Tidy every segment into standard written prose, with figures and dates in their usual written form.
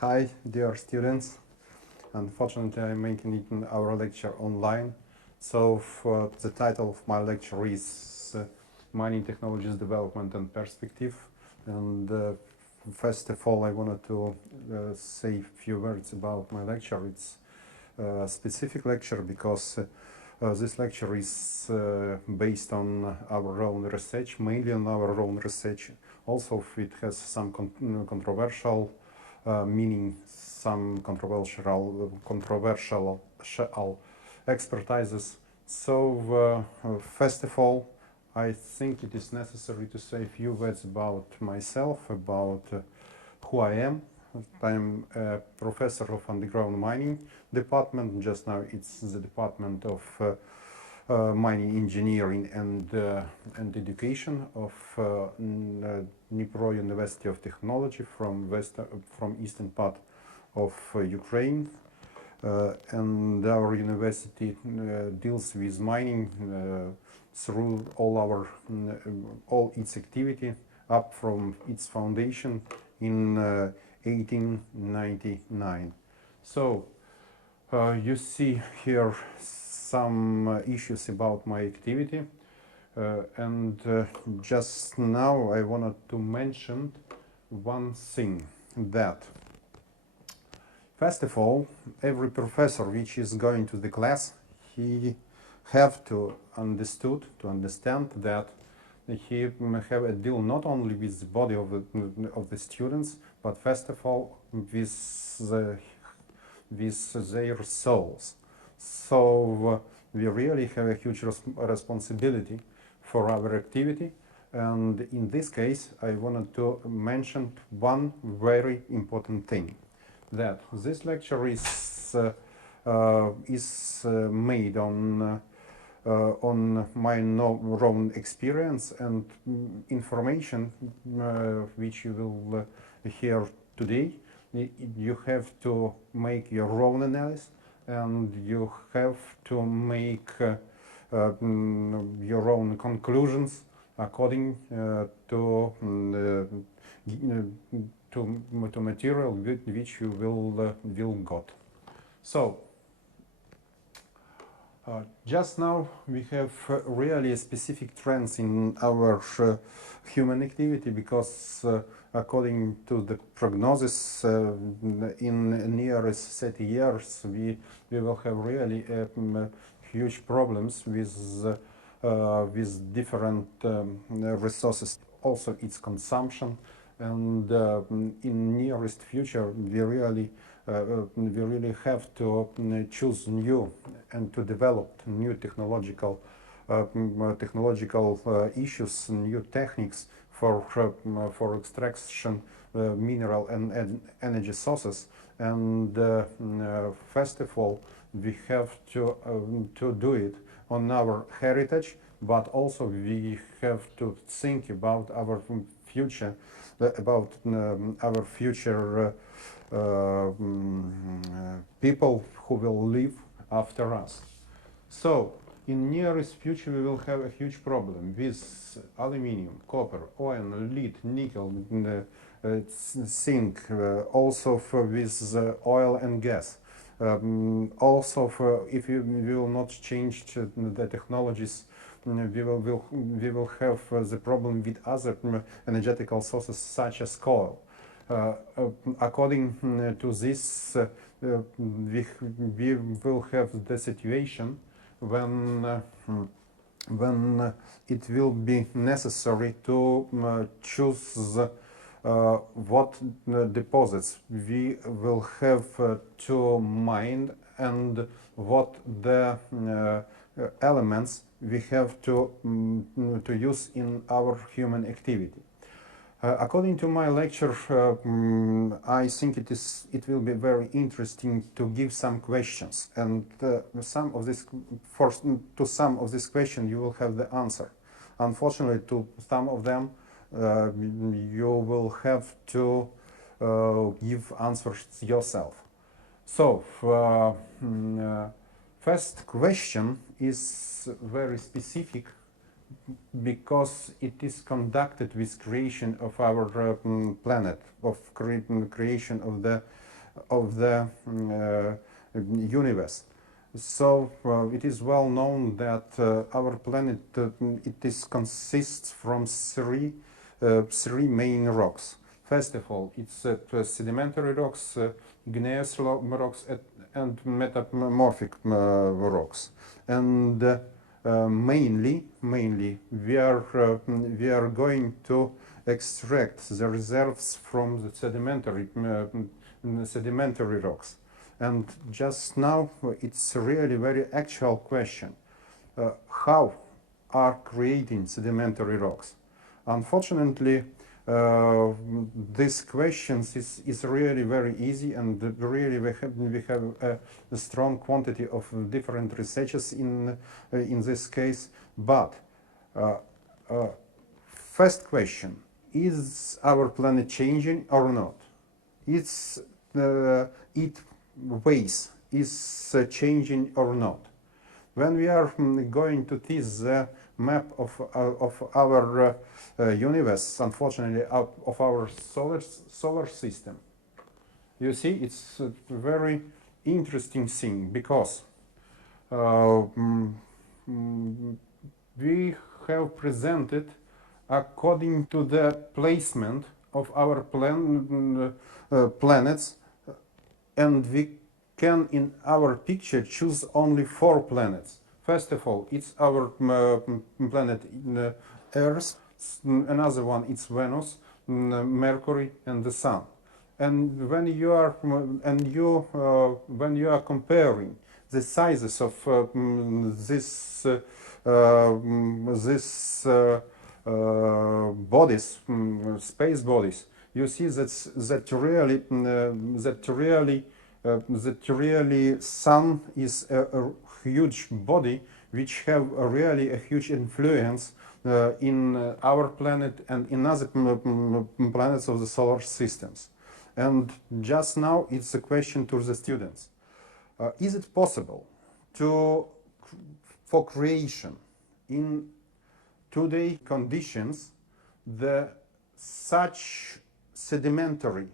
Hi, dear students. Unfortunately, I'm making our lecture online. So the title of my lecture is Mining Technologies Development and Perspective. And first of all, I wanted to say a few words about my lecture. It's a specific lecture because this lecture is based on our own research, mainly on our own research. Also, it has some controversial meaning, some controversial expertises. So first of all, I think it is necessary to say a few words about myself, about who I am. I'm a professor of underground mining department. Just now it's the Department of Mining Engineering and Education of Dnipro University of Technology from eastern part of Ukraine. And our university deals with mining through all its activity up from its foundation in 1899. So you see here some issues about my activity, and just now I wanted to mention one thing, that first of all, every professor which is going to the class, he have to understand that he have a deal not only with the body of the students, but first of all with their souls. So we really have a huge responsibility for our activity, and in this case I wanted to mention one very important thing, that this lecture is made on my own experience and information which you will hear today. You have to make your own analysis, and you have to make your own conclusions according to material which you will got. So just now we have really specific trends in our human activity, because according to the prognosis, in nearest 30 years we will have really huge problems with different resources, also its consumption, and in nearest future we really have to choose new and to develop new technological issues, new techniques for extraction mineral and energy sources. And first of all, we have to do it on our heritage, but also we have to think about our future, people who will live after us. So in nearest future we will have a huge problem with aluminium, copper, oil, lead, nickel, zinc, also with oil and gas. Also, if we will not change the technologies, we will have the problem with other energetical sources such as coal. According to this, we will have the situation when it will be necessary to choose what deposits we will have to mine, and what the elements we have to use in our human activity. According to my lecture, I think it will be very interesting to give some questions, and to some of these questions you will have the answer. Unfortunately, to some of them you will have to give answers yourself. So first question is very specific because it is conducted with creation of our planet, of creation of the universe. So it is well known that our planet consists from three main rocks. First of all, it's sedimentary rocks, igneous rocks, and metamorphic rocks. And mainly we are going to extract the reserves from the sedimentary rocks. And just now, it's really very actual question. How are creating sedimentary rocks? Unfortunately, this question is really very easy, and really we have a strong quantity of different researchers in this case. But first question: is our planet changing or not? Its ways is changing or not? When we are going to test the map of our universe, unfortunately, of our solar system, you see, it's a very interesting thing, because we have presented according to the placement of our planets, and we can in our picture choose only 4 planets. First of all, it's our planet Earth, another one it's Venus, Mercury, and the Sun. And when you are comparing the sizes of bodies, space bodies, you see that really Sun is a huge body which have really a huge influence in our planet and in other planets of the solar systems. And just now it's a question to the students. Is it possible for creation in today conditions such sedimentary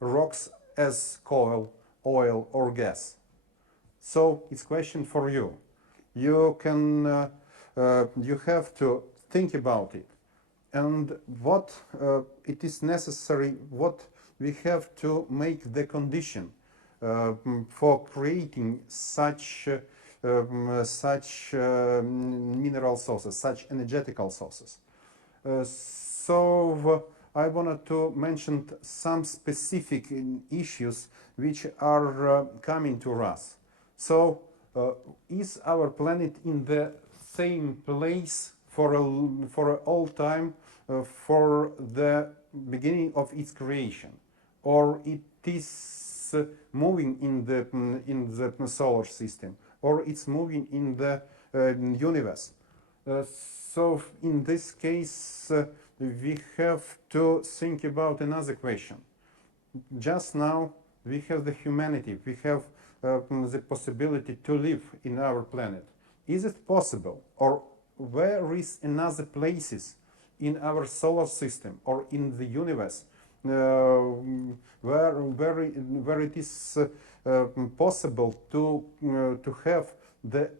rocks as coal, oil, or gas? So it's a question for you. You have to think about it, and what it is necessary, what we have to make the condition for creating such mineral sources, such energetical sources. So I wanted to mention some specific issues which are coming to us. So, is our planet in the same place for all time, for the beginning of its creation, or it is moving in the solar system, or it's moving in the universe? So, in this case, we have to think about another question. Just now, we have the humanity, we have the possibility to live in our planet. Is it possible, or where is another places in our solar system or in the universe where it is possible to have the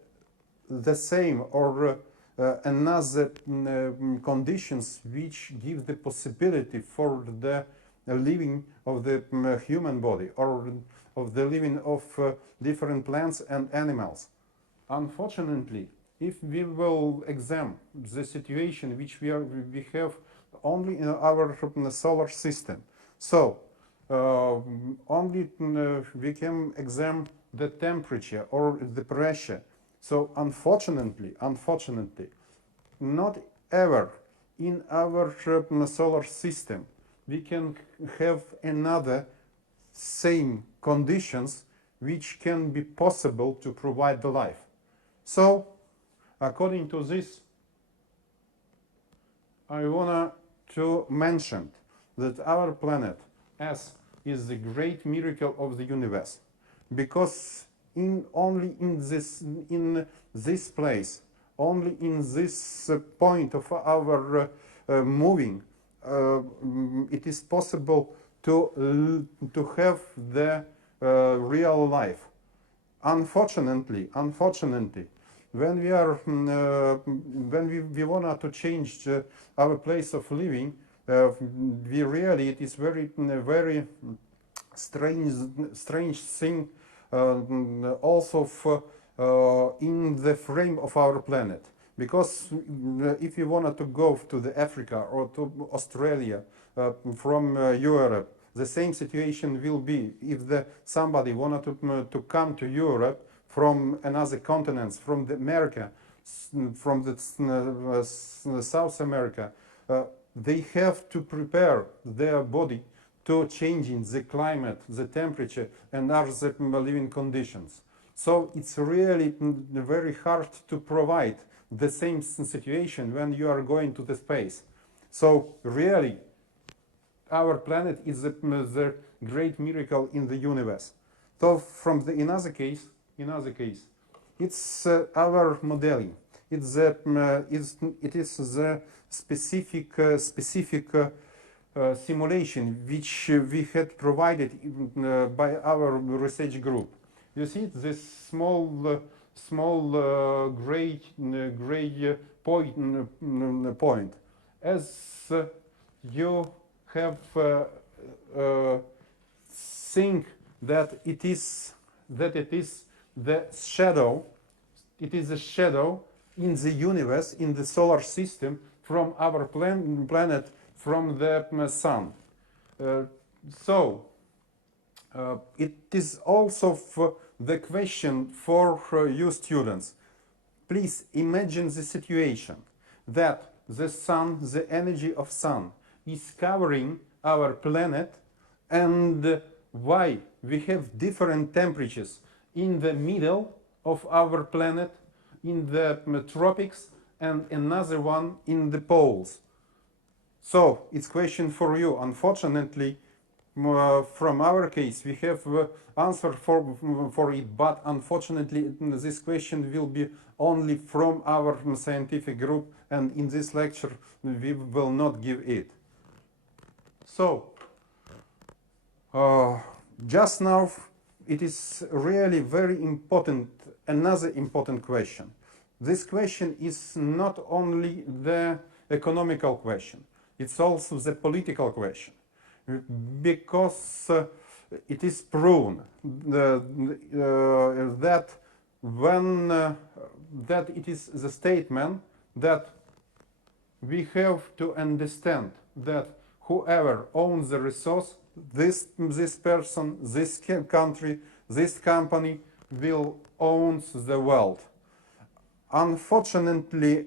same or another conditions which give the possibility for the living of the human body, or of the living of different plants and animals? Unfortunately, if we will examine the situation which we have only in our solar system, so only we can examine the temperature or the pressure. So unfortunately, not ever in our solar system we can have another same conditions which can be possible to provide the life. So, according to this, I want to mention that our planet as is the great miracle of the universe, because only in this place, only in this point of our moving it is possible to have the real life. Unfortunately, when we are when we want to change our place of living, we really it is very strange thing also in the frame of our planet. Because if you wanted to go to the Africa or to Australia from Europe, the same situation will be if somebody wanted to come to Europe from another continent, from the America, from the South America. They have to prepare their body to changing the climate, the temperature, and other living conditions. So it's really very hard to provide the same situation when you are going to the space. So really, our planet is the great miracle in the universe. So from the another case, it's our modeling. It is the specific simulation which we had provided by our research group. You see this small gray point. As you have think that it is the shadow. It is a shadow in the universe, in the solar system, from our planet, from the sun. It is also the question for you students. Please imagine the situation that the sun, the energy of sun, is covering our planet, and why we have different temperatures in the middle of our planet, in the tropics, and another one in the poles. So it's question for you. Unfortunately, from our case, we have answer for it, but unfortunately, this question will be only from our scientific group, and in this lecture, we will not give it. So, just now, it is really very important, another important question. This question is not only the economical question, it's also the political question. Because it is proven that that it is the statement that we have to understand that whoever owns the resource, this person, this country, this company will own the world. Unfortunately,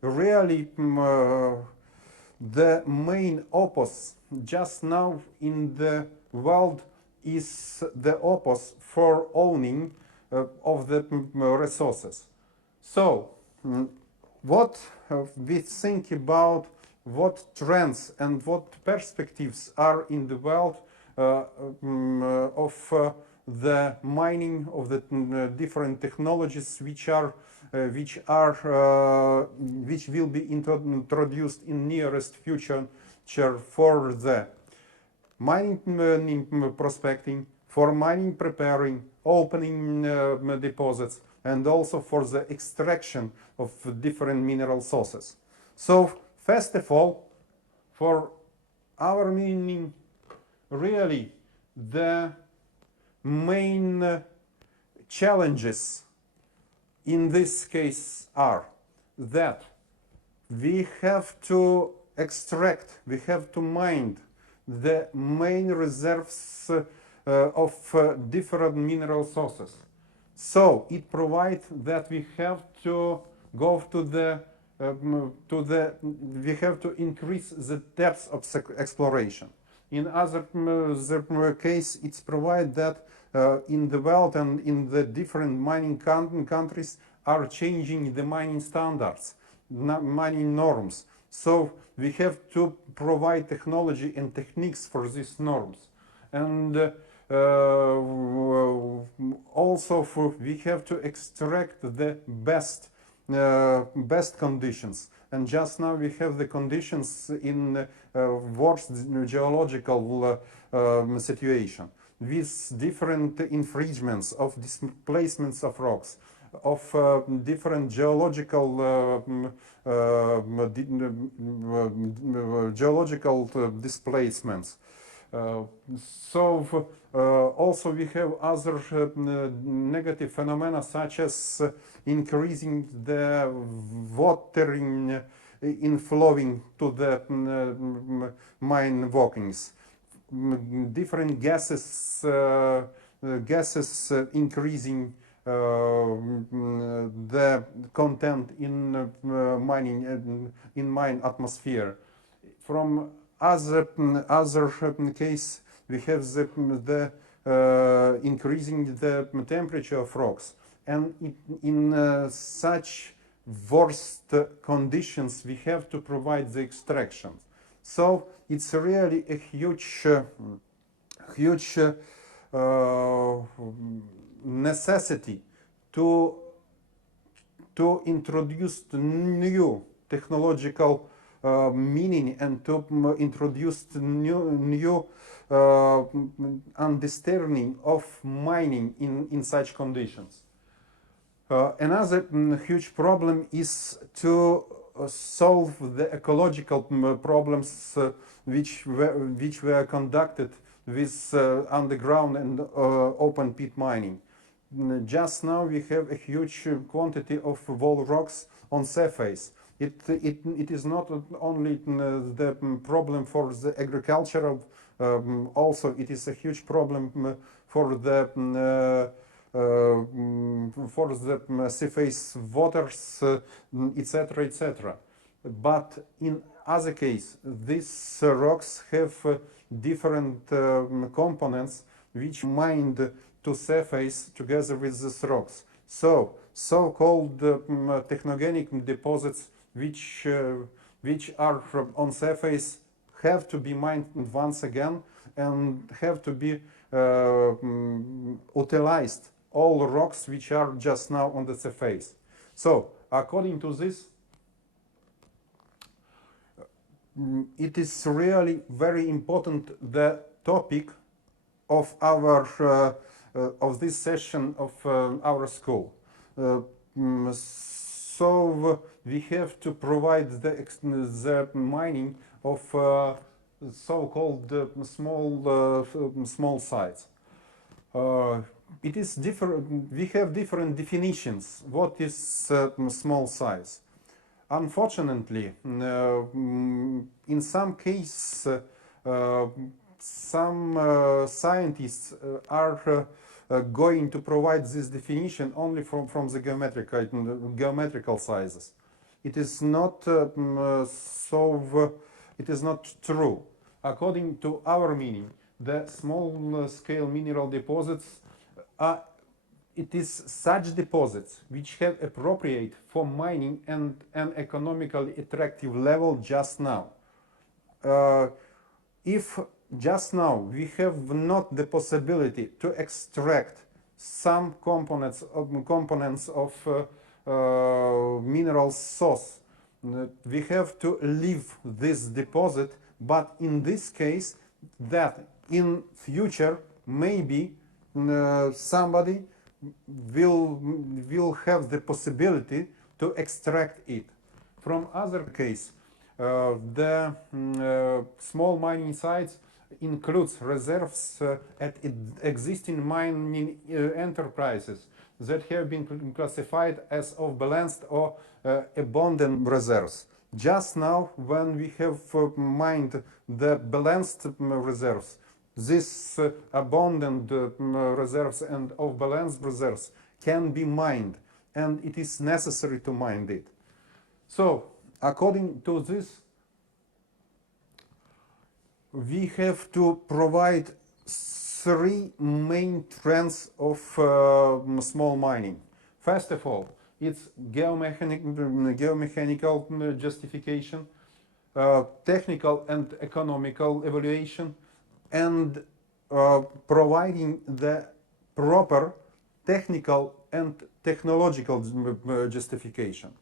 really the main opposite just now in the world is the opposite for owning of the resources. So, what we think about what trends and what perspectives are in the world of the mining of the different technologies which will be introduced in nearest future for the mining prospecting, for mining preparing, opening deposits, and also for the extraction of different mineral sources. So first of all, for our meaning, really the main challenges in this case are that we have to extract, we have to mine the main reserves of different mineral sources. So it provides that we have to go to we have to increase the depth of exploration. In other case, it's provide that in the world and in the different mining countries are changing the mining standards, mining norms. So we have to provide technology and techniques for these norms. And also we have to extract the best best conditions. And just now we have the conditions in worst geological situation, with different infringements of displacements of rocks, of different geological displacements. Also we have other negative phenomena, such as increasing the watering inflowing to the mine workings. Different gases increasing the content in mine atmosphere. From other case, we have the increasing the temperature of rocks, and in such worst conditions we have to provide the extraction. So it's really a huge necessity to introduce new technological meaning, and to introduce new understanding of mining in such conditions. Another huge problem is to solve the ecological problems which were conducted with underground and open pit mining. Just now we have a huge quantity of wall rocks on surface. It is not only the problem for the agricultural, also it is a huge problem for the surface waters, etc., etc. But in other case, these rocks have different components which mined to surface together with these rocks. So-called technogenic deposits which are on surface have to be mined once again and have to be utilized, all rocks which are just now on the surface. So according to this, it is really very important, the topic of our of this session of our school. So we have to provide the mining of so-called small sites. It is different. We have different definitions. What is small size? Unfortunately, in some cases, some scientists are going to provide this definition only from the geometrical sizes. It is not it is not true. According to our meaning, the small-scale mineral deposits it is such deposits which have appropriate for mining and an economically attractive level just now. If just now we have not the possibility to extract some components of mineral source, we have to leave this deposit. But in this case, that in future maybe somebody will have the possibility to extract it. From other case, the small mining sites includes reserves at existing mining enterprises that have been classified as off-balanced or abundant reserves. Just now, when we have mined the balanced reserves, these abundant reserves and off-balance reserves can be mined, and it is necessary to mine it. So, according to this, we have to provide three main trends of small mining. First of all, it's geomechanical justification, technical and economical evaluation, and providing the proper technical and technological justification.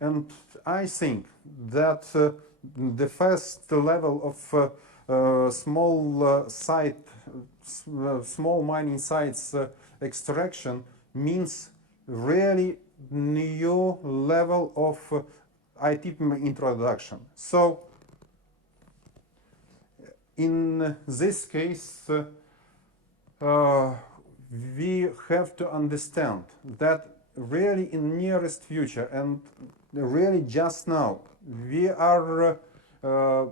And I think that the first level of small mining sites extraction means really new level of IT introduction. So in this case, we have to understand that really in nearest future and really just now, we are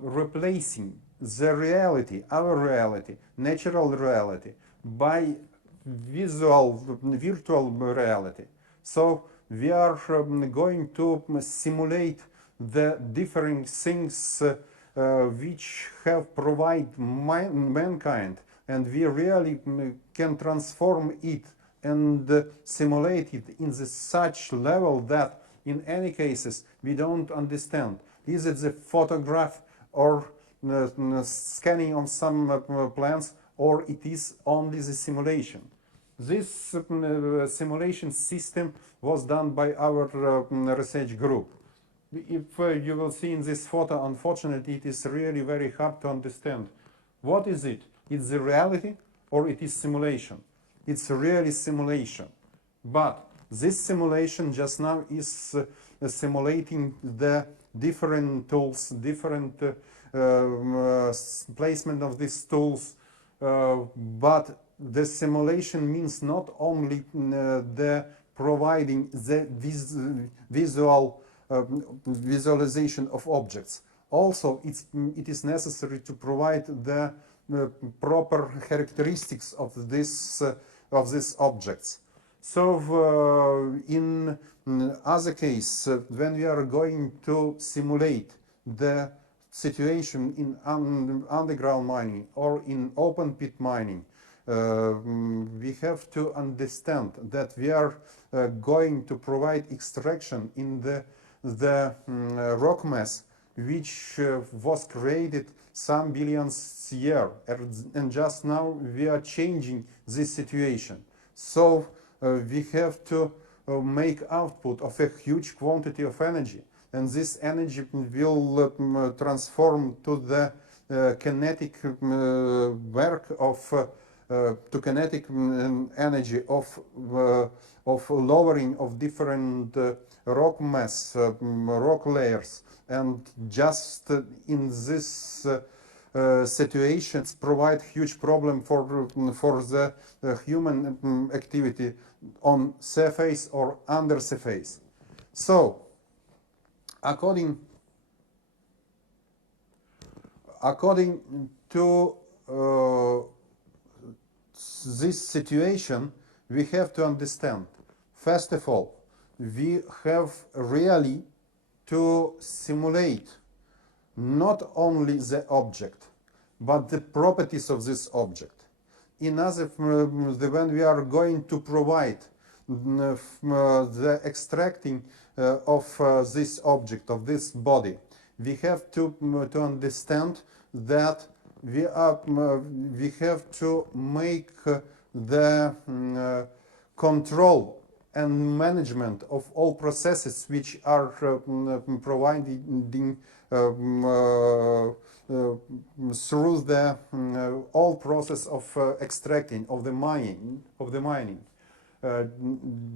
replacing the reality, our reality, natural reality, by virtual reality. So we are going to simulate the different things which have provided mankind, and we really can transform it and simulate it in such level that in any cases we don't understand. Is it the photograph or scanning of some plans, or it is only the simulation? This simulation system was done by our research group. If you will see in this photo, unfortunately, it is really very hard to understand. What is it? It's the reality or it is simulation? It's really simulation. But this simulation just now is simulating the different tools, different placement of these tools. But the simulation means not only the providing the visualization of objects. Also, it is necessary to provide the proper characteristics of these objects. So in other case, when we are going to simulate the situation in underground mining or in open pit mining, we have to understand that we are going to provide extraction in the rock mass which was created some billions years, and just now we are changing this situation. So we have to make output of a huge quantity of energy, and this energy will transform to the kinetic work of to kinetic energy of lowering of different rock mass, rock layers, and just in this situations provide huge problem for the human activity on surface or under surface. So according to this situation, we have to understand, first of all, we have really to simulate not only the object, but the properties of this object. In other, when we are going to provide the extracting of this object, of this body, we have to understand that we have to make the control and management of all processes which are providing through the all process of extracting, of the mining.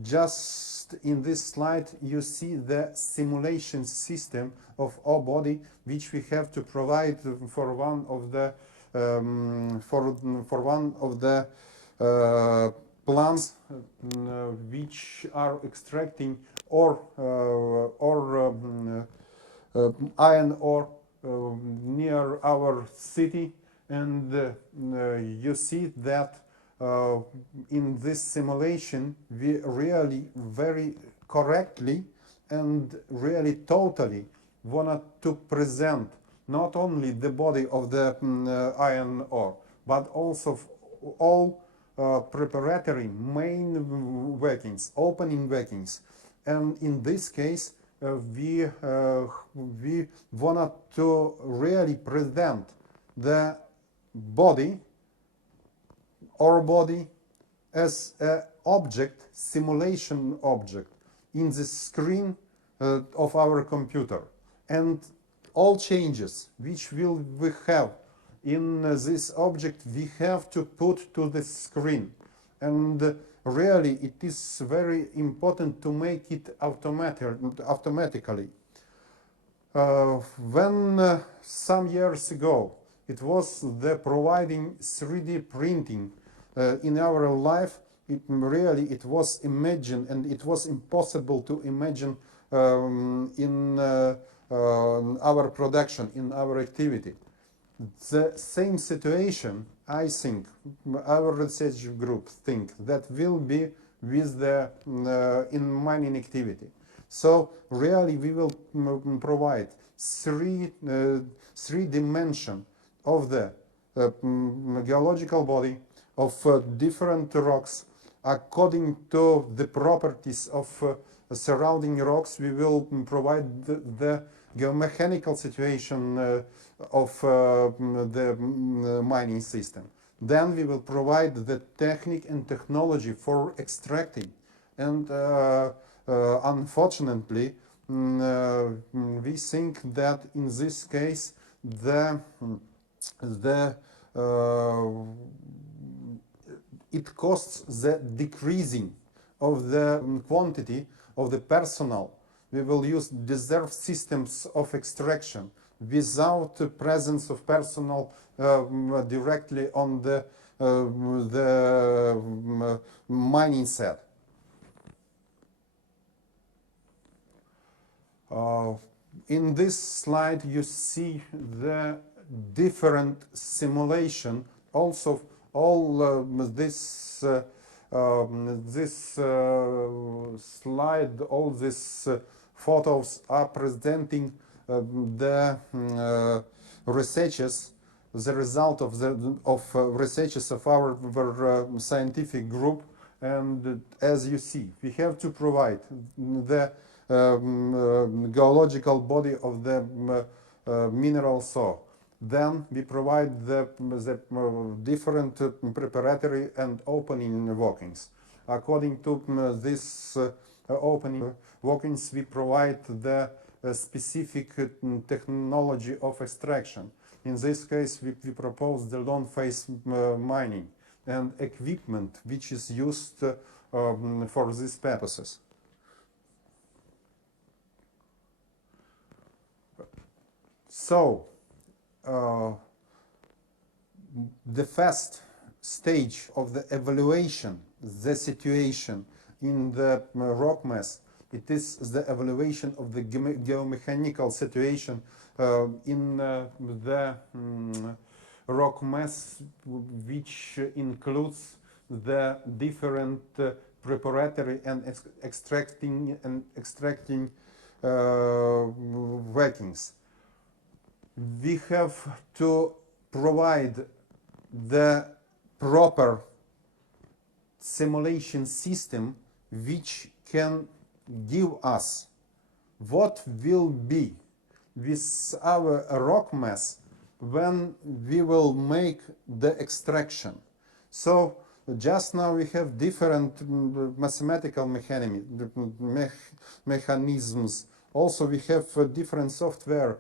Just in this slide you see the simulation system of our body which we have to provide for one of the plants which are extracting iron ore near our city, and you see that in this simulation we really very correctly and really totally wanted to present not only the body of the iron ore, but also all preparatory main workings, opening workings. And in this case we wanted to really present the body, ore body, as an object, simulation object, in the screen of our computer. And all changes which we have in this object, we have to put to the screen. And really, it is very important to make it automatically. When some years ago, it was the providing 3D printing in our life, it was imagined, and it was impossible to imagine in our production, in our activity. The same situation, I think, our research group think that will be with the in mining activity. So really we will provide three dimension of the geological body of different rocks. According to the properties of surrounding rocks, we will provide the geomechanical situation of the mining system. Then we will provide the technique and technology for extracting. And unfortunately, we think that in this case, it costs the decreasing of the quantity of the personnel. We will use reserve systems of extraction without the presence of personnel directly on the mining set. In this slide you see the different simulation. Also all this slide, all these photos are presenting the researches, the result of researches of our scientific group. And as you see, we have to provide the geological body of the mineral soil. Then we provide the different preparatory and opening workings. According to this opening workings, we provide the specific technology of extraction. In this case, we propose the long phase mining and equipment which is used for these purposes. So, the first stage of the evaluation, the situation in the rock mass, it is the evaluation of the geomechanical situation in the rock mass, which includes the different preparatory and extracting workings. We have to provide the proper simulation system which can give us what will be with our rock mass when we will make the extraction. So just now we have different mathematical mechanisms. Also we have different software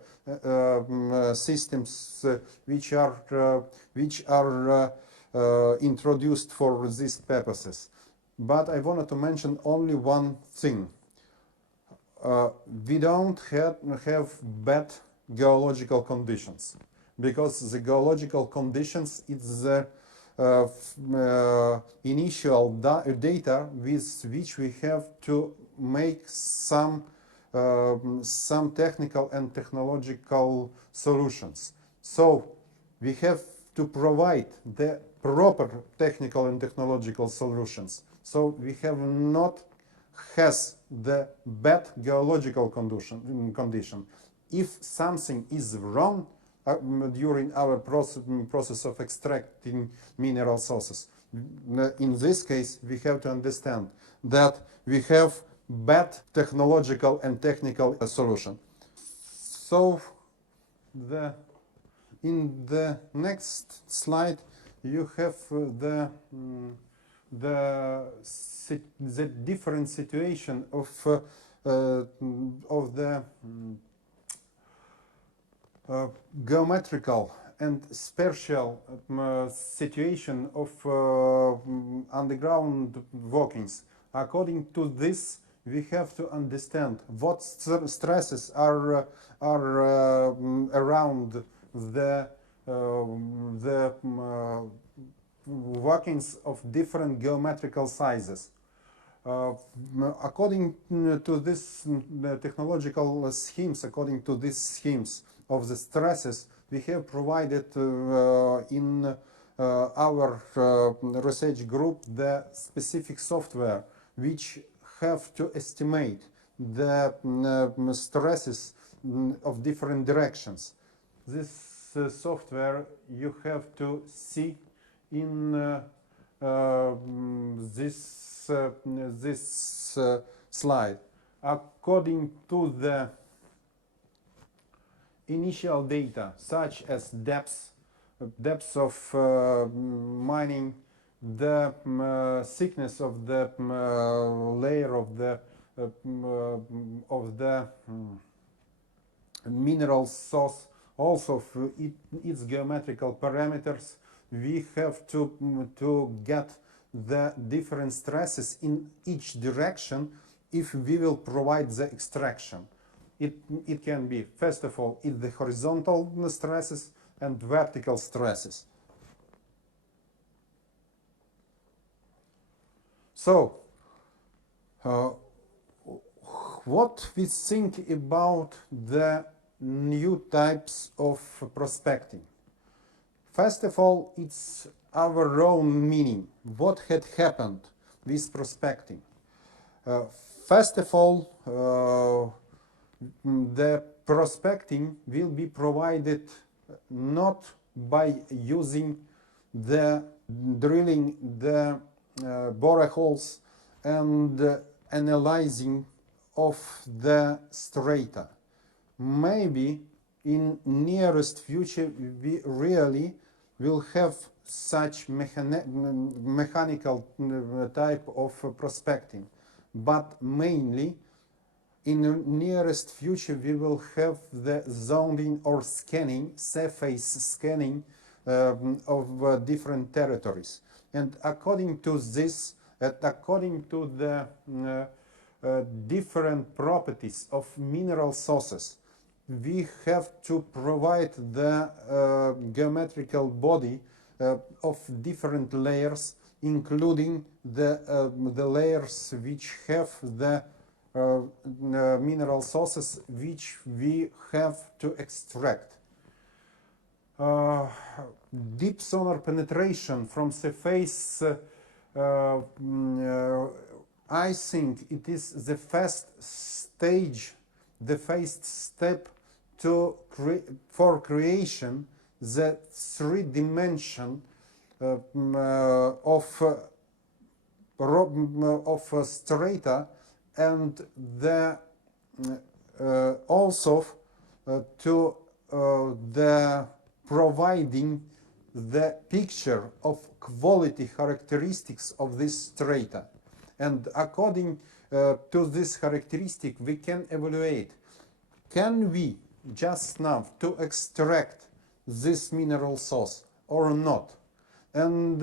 systems which are introduced for these purposes. But I wanted to mention only one thing. We don't have bad geological conditions, because the geological conditions is the initial data with which we have to make some technical and technological solutions. So we have to provide the proper technical and technological solutions. So we have not has the bad geological condition. If something is wrong during our process of extracting mineral sources, in this case we have to understand that we have bad technological and technical solution. So in the next slide you have the different situation of the geometrical and spatial situation of underground workings. According to this, we have to understand what stresses are around the workings of different geometrical sizes. According to this technological schemes, according to these schemes of the stresses, we have provided in our research group the specific software which have to estimate the stresses of different directions. This software you have to see in this slide. According to the initial data, such as depths of mining, the thickness of the layer of the mineral source, also its geometrical parameters, we have to get the different stresses in each direction if we will provide the extraction. It can be, first of all, the horizontal stresses and vertical stresses. So, what we think about the new types of prospecting? First of all, it's our own meaning. What had happened with prospecting? First of all, the prospecting will be provided not by using drilling the boreholes and analyzing of the strata. Maybe in nearest future we really will have such mechanical type of prospecting, but mainly in the nearest future we will have the zoning or scanning, surface scanning of different territories. And according to this, according to the different properties of mineral sources, we have to provide the geometrical body of different layers, including the layers which have the mineral sources which we have to extract. Deep sonar penetration from surface, I think it is the first stage, the first step for creation the three-dimension of strata, and the also to the providing the picture of quality characteristics of this strata. And according to this characteristic, we can evaluate, can we just now to extract this mineral source or not? And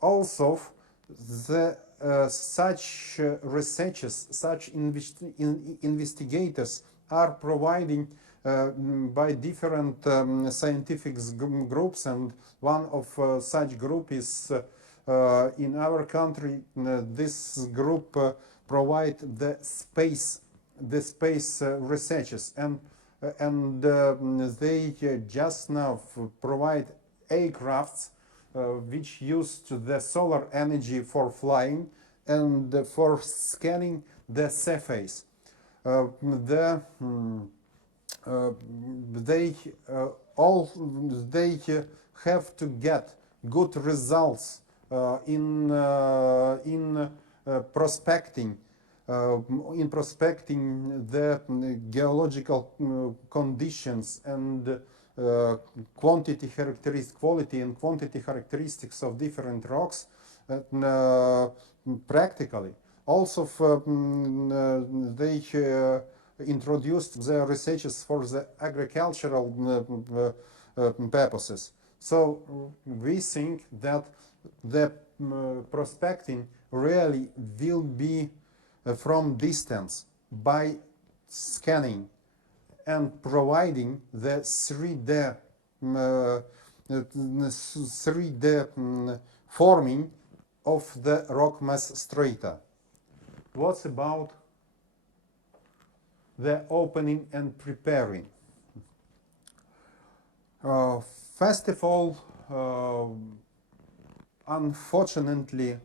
also the such researchers, such investigators are providing by different scientific groups, and one of such group is in our country. This group provide the space researchers, and they just now provide aircrafts which used the solar energy for flying and for scanning the surface. They have to get good results in prospecting the geological conditions and quality and quantity characteristics of different rocks practically. Also, they introduced their researches for the agricultural purposes. So we think that the prospecting really will be from distance by scanning and providing the 3D forming of the rock mass strata. What's about the opening and preparing? First of all, unfortunately,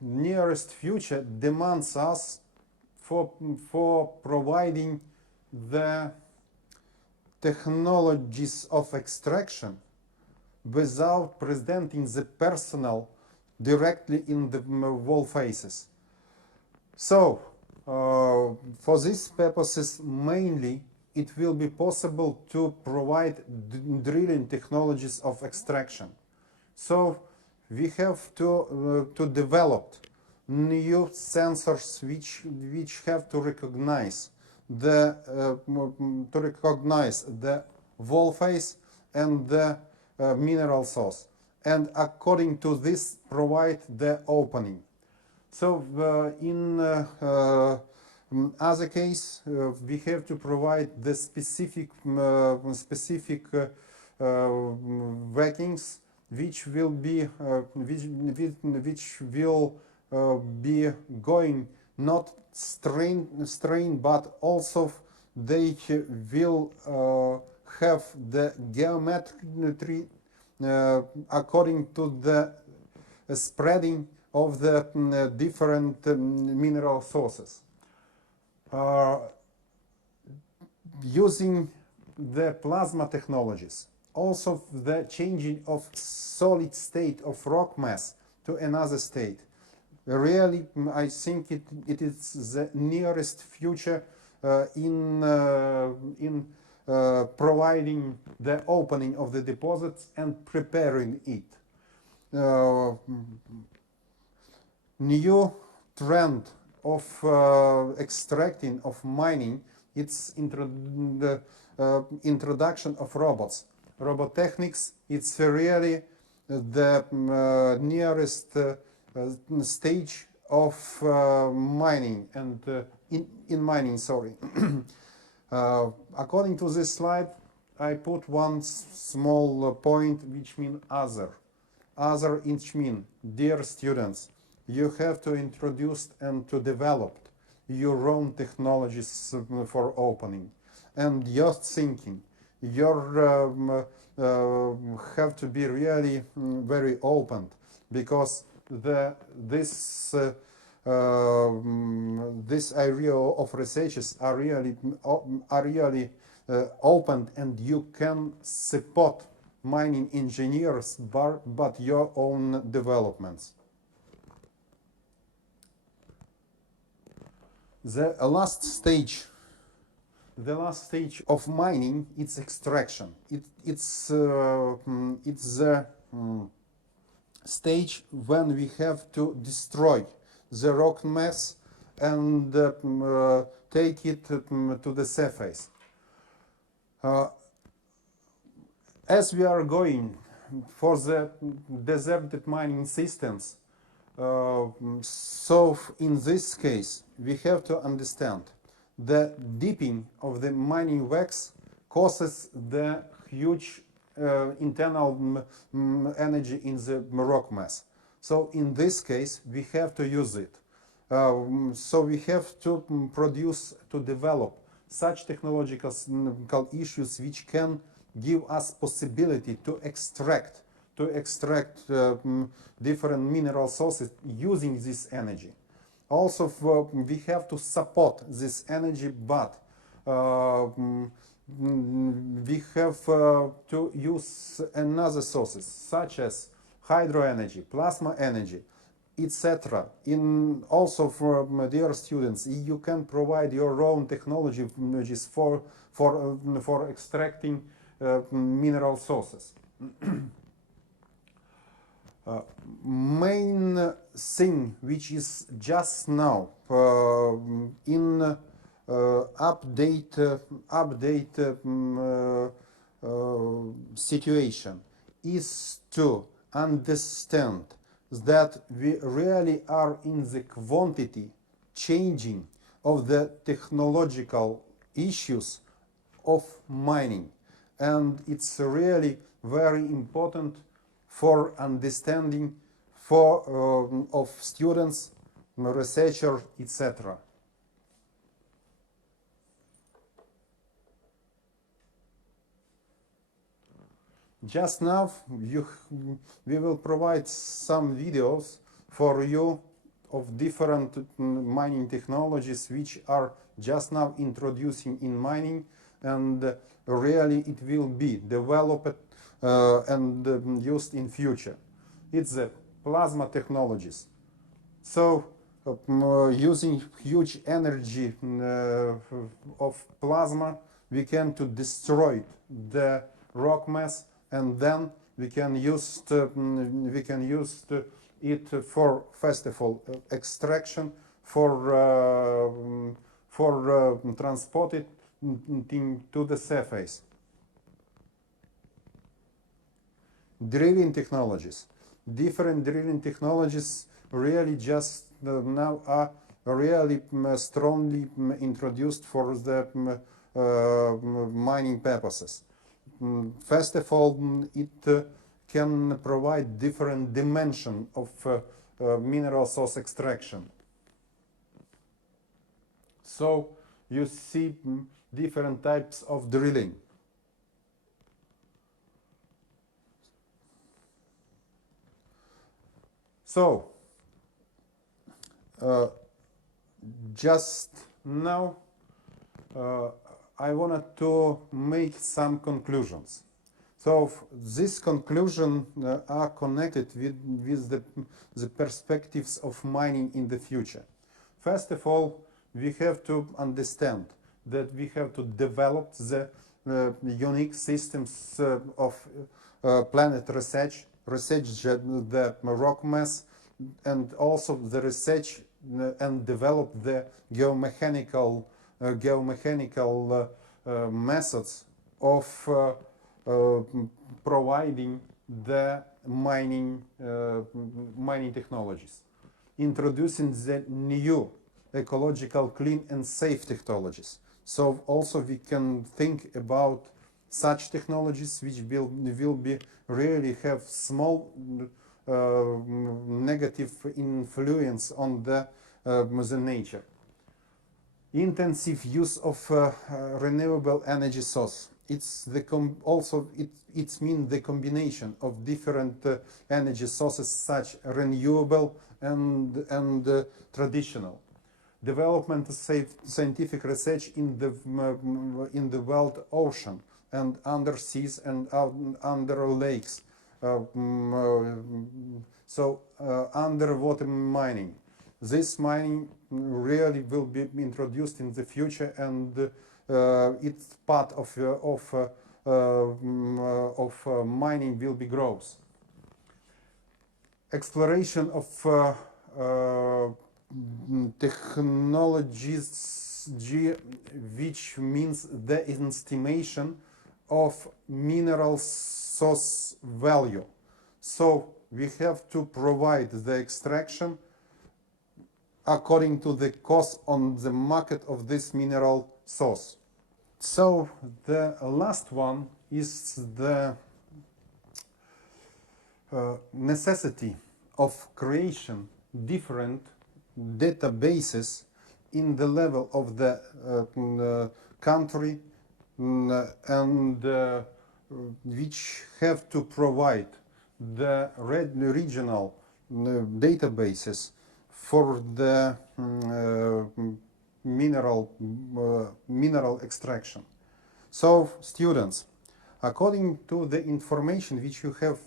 nearest future demands us for providing the technologies of extraction without presenting the personnel directly in the wall faces. So, for these purposes, mainly, it will be possible to provide drilling technologies of extraction. So, we have to develop new sensors which have to recognize the wall face and the mineral source, and according to this provide the opening. So in other case, we have to provide the specific workings which will be going not strain, but also they will have the geometry according to the spreading of the different mineral sources. Using the plasma technologies, also the changing of solid state of rock mass to another state. Really, I think it is the nearest future in providing the opening of the deposits and preparing it. New trend of extracting, of mining, it's the introduction of robots. Robotechnics, it's really the nearest stage of mining and in mining, sorry. According to this slide, I put one small point which means other. Other which means, dear students, you have to introduce and to develop your own technologies for opening, and your thinking. Your have to be really very open, because this area of researches are really open, and you can support mining engineers but your own developments. The last stage of mining is extraction. It's the stage when we have to destroy the rock mass and take it to the surface. As we are going for the deserted mining systems, so in this case we have to understand the dipping of the mining wax causes the huge internal energy in the rock mass. So in this case we have to use it. So we have to develop such technological issues which can give us possibility to extract different mineral sources using this energy. Also, we have to support this energy, but we have to use another sources such as hydro energy, plasma energy, etc. In also for dear students, you can provide your own technologies for extracting mineral sources. Main thing which is just now in update situation is to understand that we really are in the quantity changing of the technological issues of mining, and it's really very important for understanding of students, researchers, etc. Just now we will provide some videos for you of different mining technologies which are just now introducing in mining, and really it will be developed and used in future. It's the plasma technologies. So using huge energy of plasma, we can to destroy the rock mass, and then we can use it for, first of all, extraction, for transport it to the surface. Drilling technologies. Different drilling technologies really just now are really strongly introduced for the mining purposes. First of all, it can provide different dimension of mineral source extraction. So you see different types of drilling. So just now I wanted to make some conclusions. So these conclusions are connected with the perspectives of mining in the future. First of all, we have to understand that we have to develop the unique systems of planet research the rock mass, and also the research and develop the geomechanical methods of providing the mining technologies, introducing the new ecological, clean and safe technologies. So also we can think about such technologies which will be really have small negative influence on the nature. Intensive use of renewable energy source. It's the it means the combination of different energy sources, such renewable and traditional. Development of scientific research in the world ocean and under seas and under lakes. So underwater mining. This mining really will be introduced in the future, and it's part of mining will be growth. Exploration of technologies, which means the estimation of mineral source value. So we have to provide the extraction according to the cost on the market of this mineral source. So the last one is the necessity of creation different databases in the level of the country, and which have to provide the regional databases for the mineral extraction. So students, according to the information which you have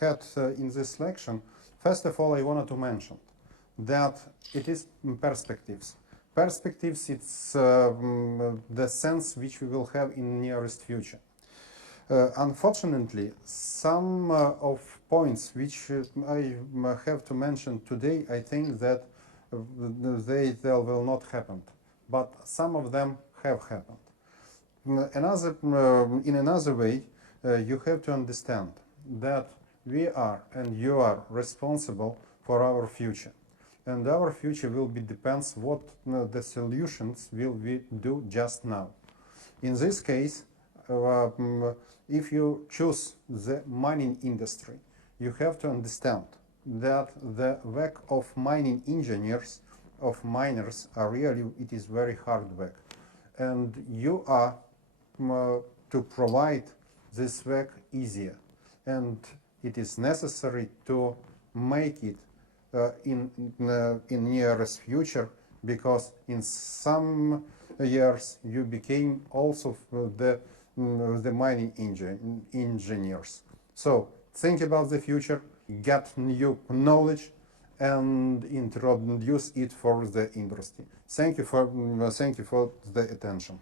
had in this lecture, first of all I wanted to mention that it is perspectives. Perspectives, it's the sense which we will have in nearest future. Unfortunately, some of points which I have to mention today, I think that they will not happen, but some of them have happened. In another way, you have to understand that we are and you are responsible for our future. And our future will be depends what the solutions will we do just now. In this case, if you choose the mining industry, you have to understand that the work of mining engineers, of miners, are really, it is very hard work. And you are to provide this work easier. And it is necessary to make it in nearest future, because in some years you became also the mining engineers. So think about the future, get new knowledge, and introduce it for the industry. Thank you for the attention.